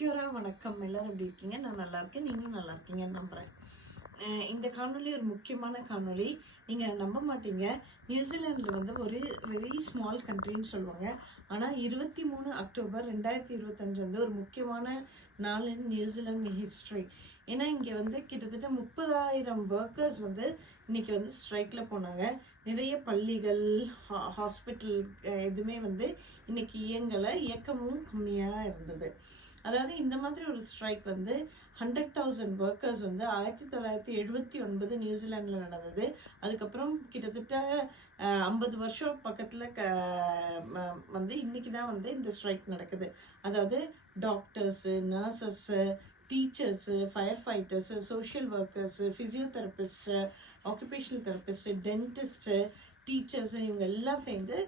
Cura வணக்கம். எல்லாரும் எப்படி இருக்கீங்க? நான் நல்லா இருக்கேன். நீங்களும் நல்லா இருக்கீங்கன்னு நம்புறேன். இந்த காணொளி ஒரு முக்கியமான காணொளி. நீங்கள் நம்ப மாட்டீங்க, நியூசிலாண்டில் வந்து ஒரு வெரி ஸ்மால் கண்ட்ரின்னு சொல்லுவாங்க. ஆனால் 23 அக்டோபர் 2025 வந்து ஒரு முக்கியமான நாள் இன் நியூசிலாந்து ஹிஸ்ட்ரி. ஏன்னா இங்கே வந்து கிட்டத்தட்ட 30,000 ஒர்க்கர்ஸ் வந்து இன்னைக்கு வந்து ஸ்ட்ரைக்கில் போனாங்க. நிறைய பள்ளிகள், ஹாஸ்பிட்டல் எதுவுமே வந்து இன்னைக்கு இயக்கமும் கம்மியாக இருந்தது. அதாவது இந்த மாதிரி ஒரு ஸ்ட்ரைக் வந்து 100,000 ஒர்க்கர்ஸ் வந்து 1979 நியூசிலாண்டில் நடந்தது. அதுக்கப்புறம் கிட்டத்தட்ட 50 வருஷம் பக்கத்தில் வந்து இன்னைக்கு தான் வந்து இந்த ஸ்ட்ரைக் நடக்குது. அதாவது doctors, nurses, teachers, fire fighters, social workers, physiotherapist, occupational therapist, dentist, teachers இவங்க எல்லாம் சேர்ந்து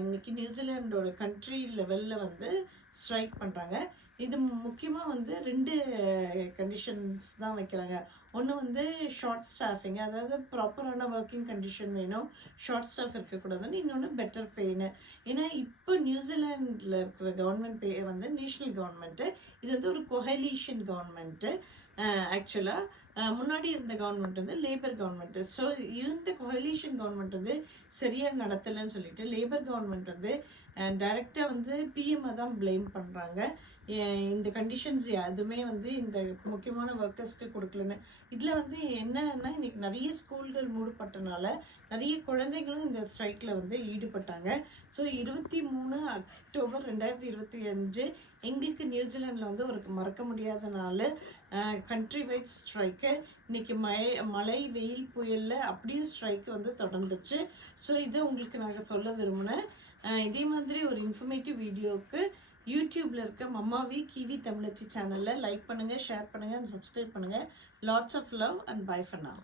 இன்னைக்கு நியூசிலாண்டோட கண்ட்ரி லெவலில் வந்து ஸ்ட்ரைக் பண்ணுறாங்க. இது முக்கியமாக வந்து 2 கண்டிஷன்ஸ் தான் வைக்கிறாங்க. ஒன்று வந்து ஷார்ட் ஸ்டாஃபிங், அதாவது ப்ராப்பரான ஒர்க்கிங் கண்டிஷன் வேணும், ஷார்ட் ஸ்டாஃப் இருக்கக்கூடாதுன்னு. இன்னொன்று பெட்டர் பேன்னு. ஏன்னா இப்போ நியூசிலாண்டில் இருக்கிற கவர்மெண்ட் பே வந்து நேஷ்னல் கவர்மெண்ட்டு, இது வந்து ஒரு கொஹலிஷன் கவர்மெண்ட்டு. ஆக்சுவலாக முன்னாடி இருந்த கவர்மெண்ட் வந்து லேபர் கவர்மெண்ட்டு. ஸோ இந்த கொஹலிஷன் கவர்மெண்ட் வந்து சரியாக நடத்தலைன்னு சொல்லிட்டு லேபர் கவர்மெண்ட் வந்து டைரெக்டாக வந்து பிஎம்ஐ தான் ப்ளேம் பண்ணுறாங்க. இந்த கண்டிஷன்ஸ் எதுவுமே வந்து இந்த முக்கியமான ஒர்க்கர்ஸ்க்கு கொடுக்கலன்னு. இதில் வந்து என்னன்னா, இன்னைக்கு நிறைய ஸ்கூல்கள் மூடப்பட்டனால நிறைய குழந்தைகளும் இந்த ஸ்ட்ரைக்கில் வந்து ஈடுபட்டாங்க. ஸோ 23 அக்டோபர் 2025 எங்களுக்கு நியூசிலாண்டில் வந்து ஒரு மறக்க முடியாத நாள். Country wide strike. இன்னைக்கு மழை வெயில் புயலில் அப்படியும் ஸ்ட்ரைக்கு வந்து தொடர்ந்துச்சு. ஸோ இதை உங்களுக்கு நாங்கள் சொல்ல விரும்பினேன். இதே மாதிரி ஒரு இன்ஃபர்மேட்டிவ் வீடியோவுக்கு யூடியூப்ல இருக்க மம்மாவி கிவி தமிழச்சி சேனலில் லைக் பண்ணுங்கள், ஷேர் பண்ணுங்கள் அண்ட் சப்ஸ்கிரைப் பண்ணுங்கள். Lots of love and bye for now.